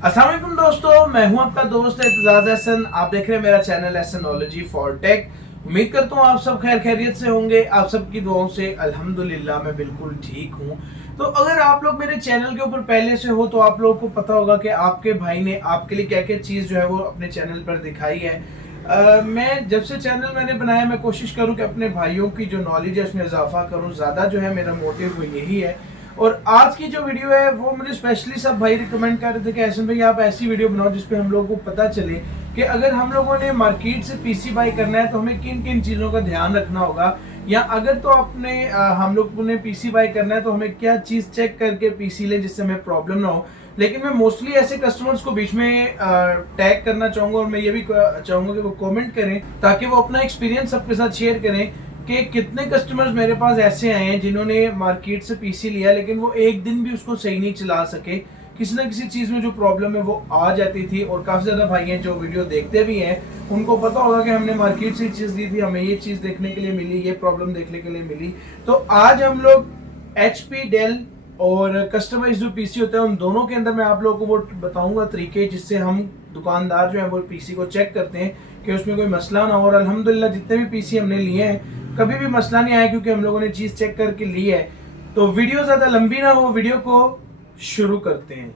अस्सलाम वालेकुम दोस्तों, मैं हूं आपका दोस्त एतजाज एहसन। आप देख रहे हैं मेरा चैनल एहसनोलॉजी फॉर टेक। उम्मीद करता हूं आप सब खैर खैरियत से होंगे। आप सबकी दुआओं से अल्हम्दुलिल्लाह मैं बिल्कुल ठीक हूं। तो अगर आप लोग मेरे चैनल के ऊपर पहले से हो तो आप लोगों को पता होगा कि आपके भाई ने आपके लिए क्या क्या चीज़ जो है वो अपने चैनल पर दिखाई है। मैं जब से चैनल मैंने बनाया मैं कोशिश करूं कि अपने भाइयों की जो नॉलेज है उसमें इजाफा करूं। ज़्यादा जो है मेरा मोटिव वो यही है। और आज की जो वीडियो है वो मुझे स्पेशली सब भाई रिकमेंड कर रहे थे कि ऐसे भाई आप ऐसी वीडियो बनाओ जिसपे हम लोगों को पता चले कि अगर हम लोगों ने मार्केट से पीसी बाई करना है तो हमें किन किन चीज़ों का ध्यान रखना होगा, या अगर तो अपने हम लोगों ने पीसी बाई करना है तो हमें क्या चीज़ चेक करके पीसी लें जिससे हमें प्रॉब्लम ना हो। लेकिन मैं मोस्टली ऐसे कस्टमर्स को बीच में टैग करना चाहूँगा और मैं ये भी चाहूँगा कि वो कमेंट करें ताकि वो अपना एक्सपीरियंस सबके साथ शेयर करें कि कितने कस्टमर्स मेरे पास ऐसे आए हैं जिन्होंने मार्केट से पीसी लिया लेकिन वो एक दिन भी उसको सही नहीं चला सके। किसी ना किसी चीज़ में जो प्रॉब्लम है वो आ जाती थी। और काफ़ी ज़्यादा भाई हैं जो वीडियो देखते भी हैं, उनको पता होगा कि हमने मार्केट से चीज़ ली थी, हमें ये चीज़ देखने के लिए मिली, ये प्रॉब्लम देखने के लिए मिली। तो आज हम लोग HP डेल और कस्टमाइज जो पीसी होता है उन दोनों के अंदर मैं आप लोगों को वो बताऊंगा तरीके जिससे हम दुकानदार जो है वो पीसी को चेक करते हैं कि उसमें कोई मसला ना हो। और अल्हम्दुलिल्लाह जितने भी पीसी हमने लिए हैं कभी भी मसला नहीं आया क्योंकि हम लोगों ने चीज़ चेक करके ली है। तो वीडियो ज़्यादा लंबी ना हो, वीडियो को शुरू करते हैं।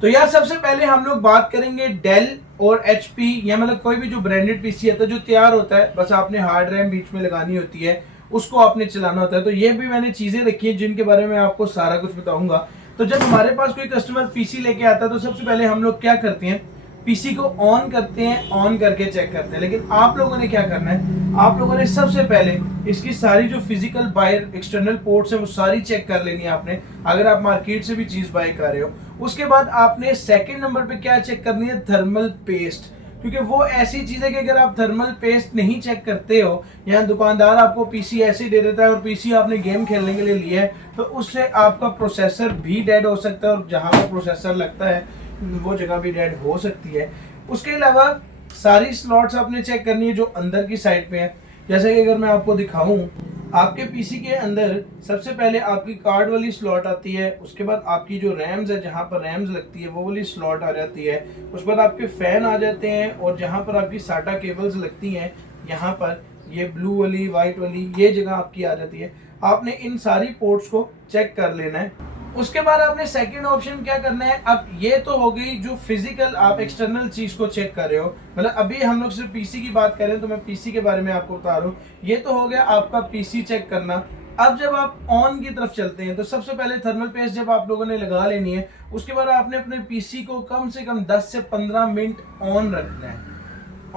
तो यार सबसे पहले हम लोग बात करेंगे डेल और HP, या मतलब कोई भी जो ब्रांडेड पीसी आता है जो तैयार होता है, बस आपने हार्ड रैम बीच में लगानी होती है, उसको आपने चलाना होता है। तो ये भी मैंने चीज़ें रखी हैं जिनके बारे में आपको सारा कुछ बताऊंगा। तो जब हमारे पास कोई कस्टमर पीसी लेके आता है तो सबसे पहले हम लोग क्या करते हैं, पीसी को ऑन करते हैं, ऑन करके चेक करते हैं। लेकिन आप लोगों ने क्या करना है, आप लोगों ने सबसे पहले इसकी सारी जो फिजिकल बाहर एक्सटर्नल पोर्ट्स हैं वो सारी चेक कर लेनी है आपने, अगर आप मार्केट से भी चीज़ बाय कर रहे हो। उसके बाद आपने सेकंड नंबर पे क्या चेक करनी है, थर्मल पेस्ट। क्योंकि वो ऐसी चीज़ है कि अगर आप थर्मल पेस्ट नहीं चेक करते हो, या दुकानदार आपको पीसी ऐसे ही दे देता है और पीसी आपने गेम खेलने के लिए लिया है, तो उससे आपका प्रोसेसर भी डेड हो सकता है और जहाँ पर प्रोसेसर लगता है वो जगह भी डेड हो सकती है। उसके अलावा सारी स्लॉट्स आपने चेक करनी है जो अंदर की साइड पे है। जैसे कि अगर मैं आपको दिखाऊं, आपके पीसी के अंदर सबसे पहले आपकी कार्ड वाली स्लॉट आती है, उसके बाद आपकी जो रैम्स है जहाँ पर रैम्स लगती है वो वाली स्लॉट आ जाती है, उसके बाद आपके फैन आ जाते हैं, और जहाँ पर आपकी साटा केबल्स लगती हैं यहाँ पर ये ब्लू वाली वाइट वाली ये जगह आपकी आ जाती है। आपने इन सारी पोर्ट्स को चेक कर लेना है। उसके बाद आपने सेकंड ऑप्शन क्या करना है, अब ये तो हो गई जो फिजिकल आप एक्सटर्नल चीज को चेक कर रहे हो, मतलब अभी हम लोग सिर्फ पीसी की बात कर रहे हैं तो मैं पीसी के बारे में आपको बता रहा हूँ। ये तो हो गया आपका पीसी चेक करना। अब जब आप ऑन की तरफ चलते हैं तो सबसे पहले थर्मल पेस्ट जब आप लोगों ने लगा लेनी है, उसके बाद आपने अपने पीसी को कम से कम 10 से 15 मिनट ऑन रखना है।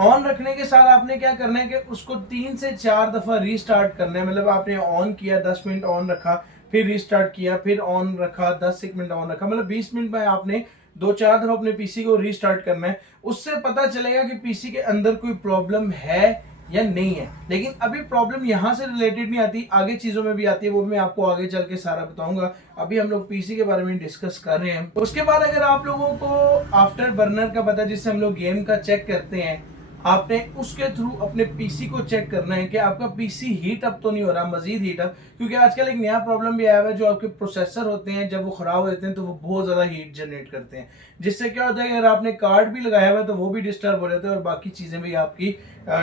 ऑन रखने के साथ आपने क्या करना है कि उसको 3 से 4 दफा रीस्टार्ट करना है। मतलब आपने ऑन किया, 10 मिनट ऑन रखा, फिर रीस्टार्ट किया, फिर ऑन रखा, 10 मिनट ऑन रखा, मतलब 20 मिनट में आपने 2-4 दफा अपने पीसी को रीस्टार्ट करना है। उससे पता चलेगा कि पीसी के अंदर कोई प्रॉब्लम है या नहीं है। लेकिन अभी प्रॉब्लम यहाँ से रिलेटेड नहीं आती, आगे चीजों में भी आती है, वो मैं आपको आगे चल के सारा बताऊंगा। अभी हम लोग पीसी के बारे में डिस्कस कर रहे हैं। उसके बाद अगर आप लोगों को आफ्टर बर्नर का पता, जिससे हम लोग गेम का चेक करते हैं, आपने उसके थ्रू अपने पीसी को चेक करना है कि आपका पीसी हीट अप तो नहीं हो रहा, मजीद हीट अप। क्योंकि आजकल एक नया प्रॉब्लम भी आया हुआ है, जो आपके प्रोसेसर होते हैं जब वो खराब हो जाते हैं तो वो बहुत ज़्यादा हीट जनरेट करते हैं, जिससे क्या होता है कि अगर आपने कार्ड भी लगाया हुआ है तो वो भी डिस्टर्ब हो जाता है और बाकी चीज़ें भी आपकी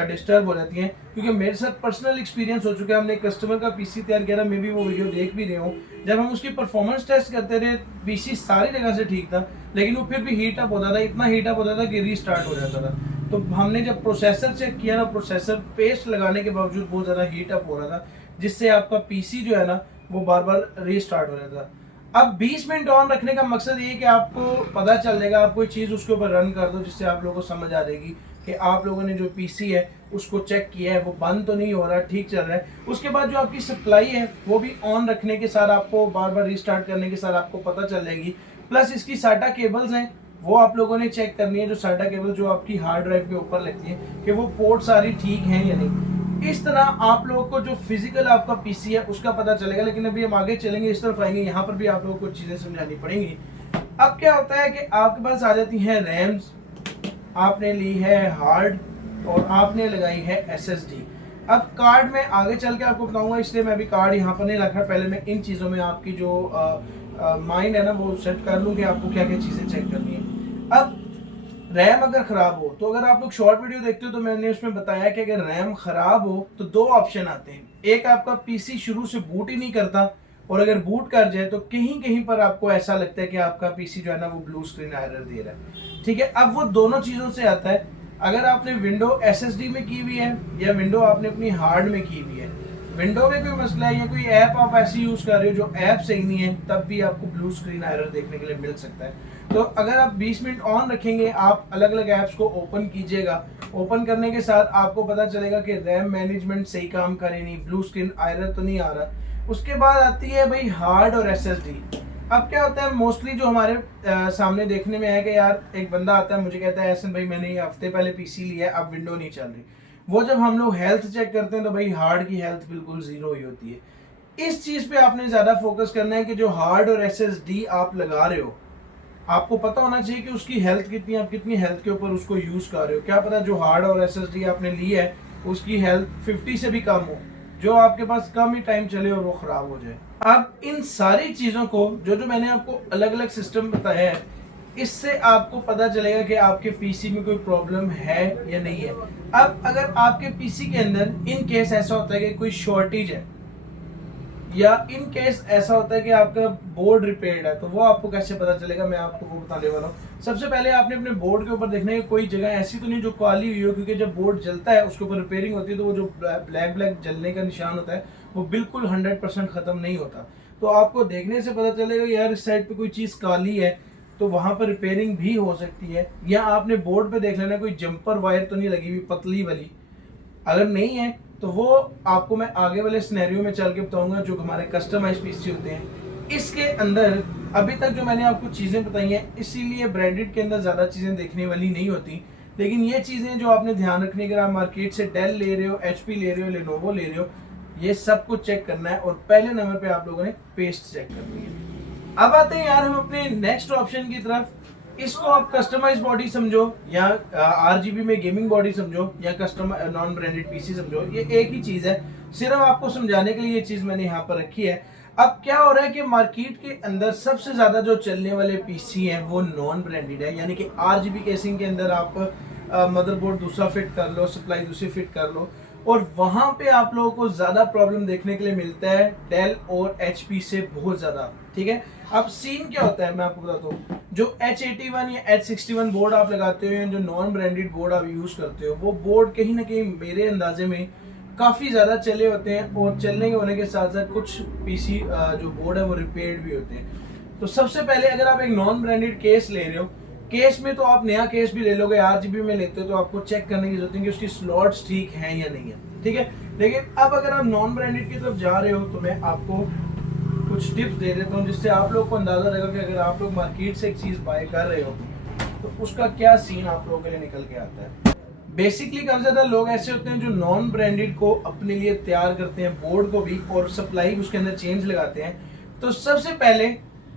डिस्टर्ब हो जाती हैं। क्योंकि मेरे साथ पर्सनल एक्सपीरियंस हो चुका है, हमने कस्टमर का पीसी तैयार किया था, मैं भी वो वीडियो देख भी रहे हूँ। जब हम उसकी परफॉर्मेंस टेस्ट करते थे पीसी सारी जगह से ठीक था, लेकिन वो फिर भी हीट अप होता था, इतना हीट अप होता था कि रीस्टार्ट हो जाता था। तो हमने जब प्रोसेसर चेक किया ना, प्रोसेसर पेस्ट लगाने के बावजूद बहुत ज़्यादा हीट अप हो रहा था, जिससे आपका पीसी जो है ना वो बार बार रीस्टार्ट हो जाता था। अब 20 मिनट ऑन रखने का मकसद ये है कि आपको पता चल जाएगा, आप कोई चीज़ उसके ऊपर रन कर दो जिससे आप लोगों को समझ आ जाएगी कि आप लोगों ने जो पीसी है उसको चेक किया है, वो बंद तो नहीं हो रहा, ठीक चल रहा है। उसके बाद जो आपकी सप्लाई है वो भी ऑन रखने के साथ आपको बार बार रीस्टार्ट करने के साथ आपको पता चल जाएगी। प्लस इसकी साटा केबल्स हैं वो आप लोगों ने चेक करनी है, जो साटा केबल जो आपकी हार्ड ड्राइव के ऊपर लगती है, कि वो पोर्ट सारी ठीक हैं या नहीं। इस तरह आप लोगों को जो फिजिकल आपका पीसी है उसका पता चलेगा। लेकिन अभी हम आगे चलेंगे, इस तरफ आएंगे, यहाँ पर भी आप लोगों को चीज़ें समझानी पड़ेंगी। अब क्या होता है कि आपके पास आ जाती हैं रैम्स, आपने ली है हार्ड और आपने लगाई है SSD। अब कार्ड में आगे चल के आपको बताऊंगा, इसलिए मैं अभी कार्ड यहाँ पर नहीं रख रहा। पहले मैं इन चीज़ों में आपकी जो माइंड है ना वो सेट कर लूँ कि आपको क्या क्या चीज़ें चेक करनी है। अब रैम अगर ख़राब हो, तो अगर आप लोग शॉर्ट वीडियो देखते हो तो मैंने उसमें बताया कि अगर रैम ख़राब हो तो दो ऑप्शन आते हैं। एक, आपका पीसी शुरू से बूट ही नहीं करता, और अगर बूट कर जाए तो कहीं कहीं पर आपको ऐसा लगता है कि आपका पीसी जो है ना वो ब्लू स्क्रीन एरर दे रहा है। ठीक है, अब वो दोनों चीज़ों से आता है। अगर आपने विंडो एसएसडी में की हुई है या विंडो आपने अपनी हार्ड में की हुई है, विंडो में कोई मसला है या कोई ऐप आप ऐसी यूज़ कर रहे हो जो ऐप सही नहीं है, तब भी आपको ब्लू स्क्रीन एरर देखने के लिए मिल सकता है। तो अगर आप 20 मिनट ऑन रखेंगे, आप अलग अलग ऐप्स को ओपन कीजिएगा, ओपन करने के साथ आपको पता चलेगा कि रैम मैनेजमेंट सही काम करे नहीं, ब्लू स्क्रीन एरर तो नहीं आ रहा। उसके बाद आती है भाई हार्ड और एसएसडी। अब क्या होता है, मोस्टली जो हमारे सामने देखने में है कि यार एक बंदा आता है मुझे कहता है ऐसे भाई मैंने ये हफ्ते पहले पीसी लिया है, अब विंडो नहीं चल रही। वो जब हम लोग हेल्थ चेक करते हैं तो भाई हार्ड की हेल्थ बिल्कुल जीरो ही होती है। इस चीज़ पे आपने ज़्यादा फोकस करना है कि जो हार्ड और एसएसडी आप लगा रहे हो, आपको पता होना चाहिए कि उसकी हेल्थ कितनी, आप कितनी हेल्थ के ऊपर उसको यूज़ कर रहे हो। क्या पता जो हार्ड और एसएसडी आपने ली है उसकी हेल्थ 50 से भी कम हो, जो आपके पास कम ही टाइम चले और वो ख़राब हो जाए। अब इन सारी चीज़ों को जो जो मैंने आपको अलग अलग सिस्टम बताया है, इससे आपको पता चलेगा कि आपके पीसी में कोई प्रॉब्लम है या नहीं है। अब अगर आपके पीसी के अंदर इन केस ऐसा होता है कि कोई शॉर्टेज है, या इन केस ऐसा होता है कि आपका बोर्ड रिपेयर्ड है, तो वो आपको कैसे पता चलेगा, मैं आपको वो बताने वाला हूँ। सबसे पहले आपने अपने बोर्ड के ऊपर देखना है कि कोई जगह ऐसी तो नहीं जो काली हुई हो, क्योंकि जब बोर्ड जलता है उसके ऊपर रिपेयरिंग होती है तो वो जो ब्लैक ब्लैक जलने का निशान होता है वो बिल्कुल 100% खत्म नहीं होता। तो आपको देखने से पता चलेगा यार इस साइड पे कोई चीज़ काली है, तो वहां पर रिपेयरिंग भी हो सकती है। या आपने बोर्ड पे देख लेना कोई जंपर वायर तो नहीं लगी हुई पतली वाली, अगर नहीं है तो वो आपको मैं आगे वाले सिनेरियो में चल के बताऊंगा जो हमारे कस्टमाइज पीसी होते हैं। इसके अंदर अभी तक जो मैंने आपको चीज़ें बताई हैं, इसीलिए ब्रांडेड के अंदर ज़्यादा चीज़ें देखने वाली नहीं होती। लेकिन ये चीज़ें जो आपने ध्यान रखनी, अगर आप मार्केट से डेल ले रहे हो, एचपी ले रहे हो, लेनोवो ले रहे हो, ये सब कुछ चेक करना है। और पहले नंबर पे आप लोगों ने पेस्ट चेक करनी है। अब आते हैं यार हम अपने नेक्स्ट ऑप्शन की तरफ। इसको आप कस्टमाइज बॉडी समझो या आरजीबी में गेमिंग बॉडी समझो या कस्टम नॉन ब्रांडेड पीसी समझो, ये एक ही चीज है। सिर्फ आपको समझाने के लिए ये चीज मैंने यहाँ पर रखी है। अब क्या हो रहा है कि मार्केट के अंदर सबसे ज्यादा जो चलने वाले पीसी हैं वो नॉन ब्रांडेड है, यानी कि आरजीबी केसिंग के अंदर आप मदरबोर्ड दूसरा फिट कर लो, सप्लाई दूसरी फिट कर लो, और वहां पे आप लोगों को ज्यादा प्रॉब्लम देखने के लिए मिलता है डेल और एचपी से बहुत ज्यादा। ठीक है, अब सीन क्या होता है मैं आपको बताता हूँ। जो H81 या H61 बोर्ड आप लगाते हो या जो नॉन ब्रांडेड बोर्ड आप यूज करते हो, वो बोर्ड कहीं ना कहीं मेरे अंदाजे में काफी ज्यादा चले होते हैं, और चलने के होने के साथ साथ कुछ पीसी जो बोर्ड है वो रिपेयर्ड भी होते हैं। तो सबसे पहले अगर आप एक नॉन ब्रांडेड केस ले रहे हो, केस में तो आप नया केस भी ले लोगे, आरजीबी में लेते हो तो आपको चेक करने की जरूरत है कि उसकी स्लॉट्स ठीक हैं या नहीं है। ठीक है, लेकिन अब अगर आप नॉन ब्रांडेड की तरफ जा रहे हो तो मैं आपको कुछ टिप्स दे देता हूँ जिससे आप लोग को अंदाजा रहेगा कि अगर आप लोग मार्केट से एक चीज़ बाय कर रहे हो तो उसका क्या सीन आप लोगों के लिए निकल के आता है। बेसिकली काफी ज्यादा लोग ऐसे होते हैं जो नॉन ब्रांडेड को अपने लिए तैयार करते हैं, बोर्ड को भी, और सप्लाई उसके अंदर चेंज लगाते हैं। तो सबसे पहले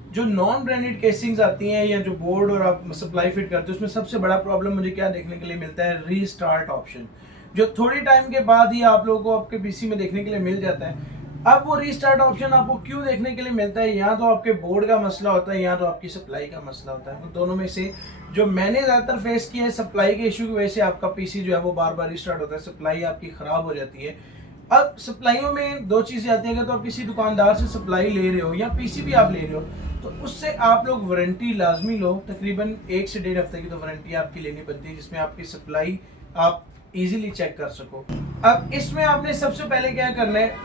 जो नॉन ब्रांडेड केसिंग्स आती हैं या जो बोर्ड और आप सप्लाई फिट करते हो, उसमें सबसे बड़ा प्रॉब्लम मुझे क्या देखने के लिए मिलता है, रीस्टार्ट ऑप्शन, जो थोड़ी टाइम के बाद ही आप लोगों को आपके पीसी में देखने के लिए मिल जाता है। अब वो रीस्टार्ट ऑप्शन आपको क्यों देखने के लिए मिलता है, या तो आपके बोर्ड का मसला होता है या तो आपकी सप्लाई का मसला होता है। वो दोनों में से जो मैंने ज़्यादातर फेस किया है, सप्लाई के इशू की वजह से आपका पीसी जो है वो बार बार रीस्टार्ट होता है, सप्लाई आपकी ख़राब हो जाती है। अब सप्लाइयों में दो चीज़ें आती हैं, अगर तो आप किसी दुकानदार से सप्लाई ले रहे हो या पीसी भी आप ले रहे हो तो उससे आप लोग वारंटी लाजमी लो, तकरीबन 1 से 1.5 हफ्ते की तो वारंटी आपकी लेनी बनती है, जिसमें आपकी सप्लाई आप इजीली चेक कर सको। अब इसमें आपने सबसे पहले क्या करना है,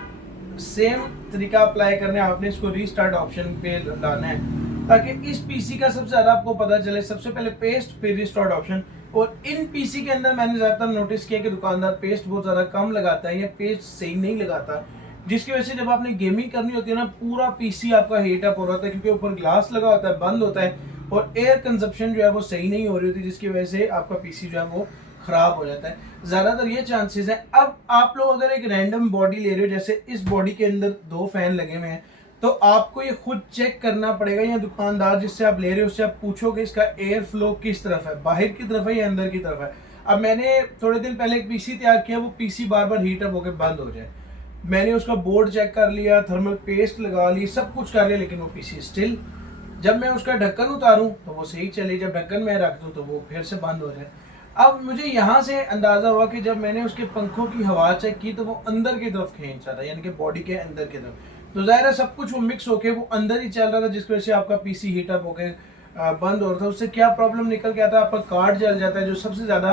सेम तरीका अप्लाई करना है, आपने इसको रीस्टार्ट ऑप्शन पे लाना है ताकि इस पीसी का सबसे ज़्यादा आपको पता चले। सबसे पहले पेस्ट फिर रीस्टार्ट ऑप्शन। और इन पीसी के अंदर मैंने ज़्यादातर नोटिस किया कि दुकानदार पेस्ट बहुत ज़्यादा कम लगाता है या पेस्ट सही नहीं लगाता, जिसकी वजह से जब आपने गेमिंग करनी होती है ना, पूरा पीसी आपका हीट अप हो रहा होता है, क्योंकि ऊपर ग्लास लगा होता है, बंद होता है, और एयर कंजप्शन जो है वो सही नहीं हो रही होती, जिसकी वजह से आपका पीसी जो है वो खराब हो जाता है। ज्यादातर ये चांसेस है। अब आप लोग अगर एक रैंडम बॉडी ले रहे हो, जैसे इस बॉडी के अंदर 2 फैन लगे हुए हैं, तो आपको ये खुद चेक करना पड़ेगा, या दुकानदार जिससे आप ले रहे हो उससे आप पूछो कि इसका एयर फ्लो किस तरफ है, बाहर की तरफ है या अंदर की तरफ है। अब मैंने थोड़े दिन पहले एक पीसी तैयार किया, वो पीसी बार बार हीट अप होकर बंद हो जाए। मैंने उसका बोर्ड चेक कर लिया, थर्मल पेस्ट लगा ली, सब कुछ कर लिया, लेकिन वो पीसी स्टिल, जब मैं उसका ढक्कन उतारूं तो वो सही चले, जब ढक्कन में रख दूं तो वो फिर से बंद हो जाए। अब मुझे यहाँ से अंदाजा हुआ कि जब मैंने उसके पंखों की हवा चेक की तो वो अंदर की तरफ खींच रहा था, यानी कि बॉडी के अंदर की तरफ। तो जाहिर है सब कुछ वो मिक्स होके वो अंदर ही चल रहा था, जिसकी वजह से आपका पीसी हीट अप होके बंद हो रहा था। उससे क्या प्रॉब्लम निकल के आता है, आपका कार्ड जल जाता है, जो सबसे ज्यादा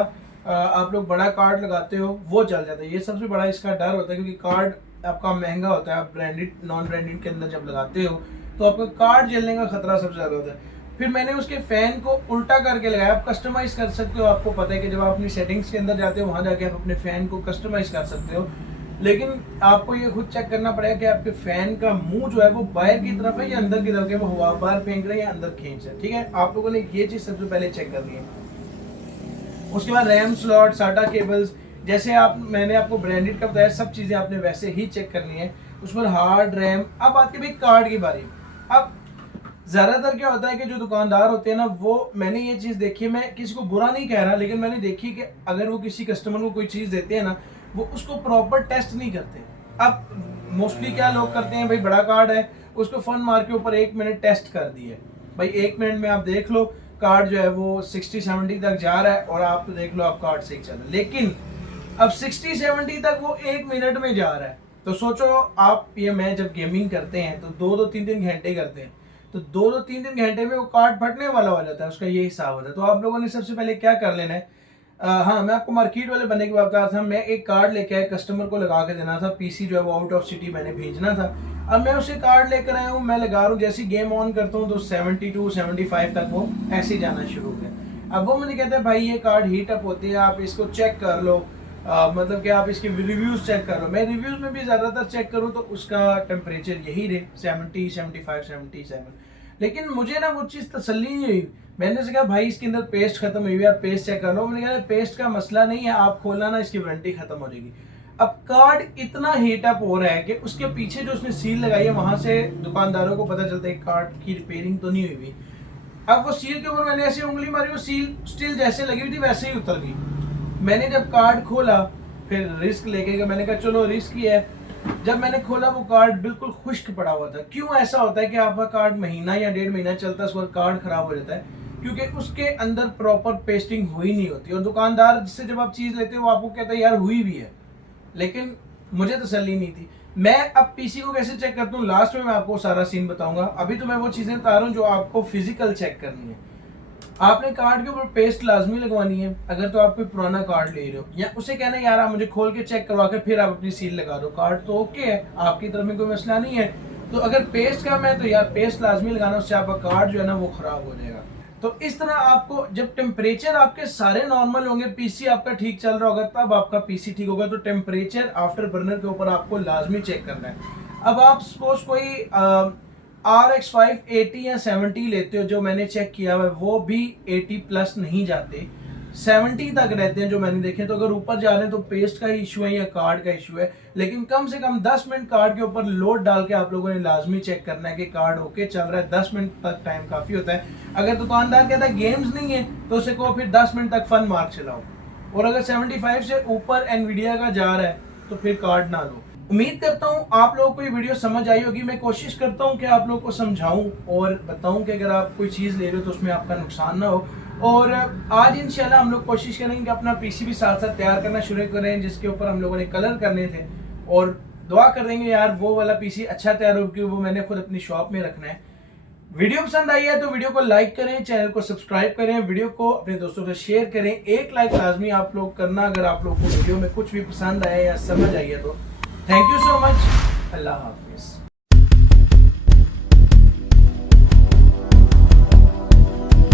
आप लोग बड़ा कार्ड लगाते हो वो जल जाता है। ये सबसे बड़ा इसका डर होता है, क्योंकि कार्ड आपका महंगा होता है। आप ब्रांडेड नॉन ब्रांडेड के अंदर जब लगाते हो तो आपका कार्ड जलने का खतरा सबसे ज्यादा होता है। फिर मैंने उसके फैन को उल्टा करके लगाया। आप कस्टमाइज कर सकते हो, आपको पता है कि जब आप अपनी सेटिंग्स के अंदर जाते हो वहां जाके आप अपने फैन को कस्टमाइज कर सकते हो, लेकिन आपको ये खुद चेक करना पड़ेगा कि आपके फैन का मुंह जो है वो बाहर की तरफ है या अंदर की तरफ है, वो हवा बाहर फेंक रहा है या अंदर खींच है। ठीक है, आप लोगों ने ये चीज सबसे पहले चेक करनी है। उसके बाद रैम स्लॉट, साटा केबल्स, जैसे मैंने आपको ब्रांडेड का बताया, सब चीजें आपने वैसे ही चेक करनी है। उस पर हार्ड रैम। अब आती है भाई कार्ड की बारी। अब ज्यादातर क्या होता है कि जो दुकानदार होते हैं ना, वो, मैंने ये चीज देखी है, मैं किसी को बुरा नहीं कह रहा, लेकिन मैंने देखी कि अगर वो किसी कस्टमर को कोई चीज देते हैं ना, वो उसको प्रॉपर टेस्ट नहीं करते। अब मोस्टली क्या लोग करते हैं, भाई बड़ा कार्ड है, उसको फन मार के ऊपर 1 मिनट टेस्ट कर दिए। भाई 1 मिनट में आप देख लो कार्ड जो है वो 60-70 तक जा रहा है, और आप तो देख लो आप कार्ड सही चल रहा है। लेकिन अब 60-70 तक वो 1 मिनट में जा रहा है, तो सोचो आप, ये मैं जब गेमिंग करते हैं तो 2-3 घंटे करते हैं, तो 2-3 घंटे में वो कार्ड फटने वाला हो जाता है। उसका ये हिसाब होता है। तो आप लोगों ने सबसे पहले क्या कर लेना है, हाँ, मैं आपको मार्केट वाले बनने की बात बता रहा था। मैं एक कार्ड लेके आया, कस्टमर को लगा के देना था, पीसी जो है वो आउट ऑफ सिटी मैंने भेजना था। अब मैं उसे कार्ड लेकर आया हूँ, मैं लगा रहा हूँ, जैसे गेम ऑन करता हूँ तो 72-75 तक वो ऐसे ही जाना शुरू हो गया। अब वो मुझे कहते हैं भाई ये कार्ड हीट अप होती है, आप इसको चेक कर लो, मतलब कि आप इसके रिव्यूज चेक कर लो। मैं रिव्यूज में भी ज्यादातर चेक करूँ तो उसका टेम्परेचर यही रहे 70, 75, 77। लेकिन मुझे ना वो चीज तसल्ली नहीं हुई। मैंने से कहा भाई इसके अंदर पेस्ट खत्म हुई है, आप पेस्ट चेक कर लो। मैंने कहा पेस्ट का मसला नहीं है, आप खोलना ना, इसकी वारंटी खत्म हो जाएगी। अब कार्ड इतना हीट अप हो रहा है कि उसके पीछे जो उसने सील लगाई है, वहां से दुकानदारों को पता चलता है कार्ड की रिपेयरिंग तो नहीं हुई। अब वो सील के ऊपर मैंने ऐसी उंगली मारी, वो सील स्टिल जैसे लगी हुई थी वैसे ही उतर गई। मैंने जब कार्ड खोला, फिर रिस्क लेके गया, मैंने कहा चलो रिस्क ही है। जब मैंने खोला वो कार्ड बिल्कुल खुश्क पड़ा हुआ था। क्यों ऐसा होता है कि आपका कार्ड महीना या 1.5 महीना चलता है, उसके बाद कार्ड खराब हो जाता है? क्योंकि उसके अंदर प्रॉपर पेस्टिंग हुई नहीं होती। और दुकानदार जिससे जब आप चीज लेते हो वो आपको कहता है यार हुई भी है, लेकिन मुझे तसल्ली नहीं थी। मैं अब पीसी को कैसे चेक करता हूँ, लास्ट में मैं आपको सारा सीन बताऊंगा। अभी तो मैं वो चीजें बता रहा हूँ जो आपको फिजिकल चेक करनी है। आपने कार्ड के ऊपर पेस्ट लाजमी लगवानी है, अगर तो आप कोई पुराना कार्ड ले रहे हो, या उसे कहना है यार आप मुझे खोल के चेक करवा के फिर आप अपनी सील लगा दो, कार्ड तो ओके है, आपकी तरफ में कोई मसला नहीं है। तो अगर पेस्ट का है तो यार पेस्ट लाजमी लगाना, उससे आपका कार्ड जो है ना वो खराब हो जाएगा। तो इस तरह आपको, जब टेम्परेचर आपके सारे नॉर्मल होंगे, पीसी आपका ठीक चल रहा होगा, तब आपका पीसी ठीक होगा। तो टेम्परेचर आफ्टर बर्नर के ऊपर आपको लाजमी चेक करना है। अब आप सपोज कोई RX 580 या 70 लेते हो, जो मैंने चेक किया हुआ है, वो भी 80 प्लस नहीं जाते, 70 तक रहते हैं जो मैंने देखे। तो अगर ऊपर जा रहे हैं तो पेस्ट का इशू है या कार्ड का इशू है, लेकिन कम से कम 10 मिनट कार्ड के ऊपर लोड डाल के आप लोगों ने लाजमी चेक करना है कि कार्ड ओके चल रहा है। 10 मिनट तक टाइम काफी होता है। अगर दुकानदार कहता है गेम्स नहीं है तो उसे कहो फिर 10 मिनट तक फन मार्क चलाओ, और अगर 75 से ऊपर एनवीडिया का जा रहा है तो फिर कार्ड ना लो। उम्मीद करता हूँ आप लोगों को ये वीडियो समझ आई होगी। मैं कोशिश करता हूँ कि आप लोगों को समझाऊं और बताऊं कि अगर आप कोई चीज़ ले रहे हो तो उसमें आपका नुकसान ना हो। और आज इंशाल्लाह हम लोग कोशिश करेंगे कि अपना पीसी भी साथ साथ तैयार करना शुरू करें, जिसके ऊपर हम लोगों ने कलर करने थे। और दुआ करेंगे यार वो वाला पीसी अच्छा तैयार हो, क्योंकि वो मैंने खुद अपनी शॉप में रखना है। वीडियो पसंद आई है तो वीडियो को लाइक करें, चैनल को सब्सक्राइब करें, वीडियो को अपने दोस्तों से शेयर करें। एक लाइक लाजमी आप लोग करना अगर आप लोग को वीडियो में कुछ भी पसंद आया या समझ आई है तो। Thank you so much. Allah Hafiz.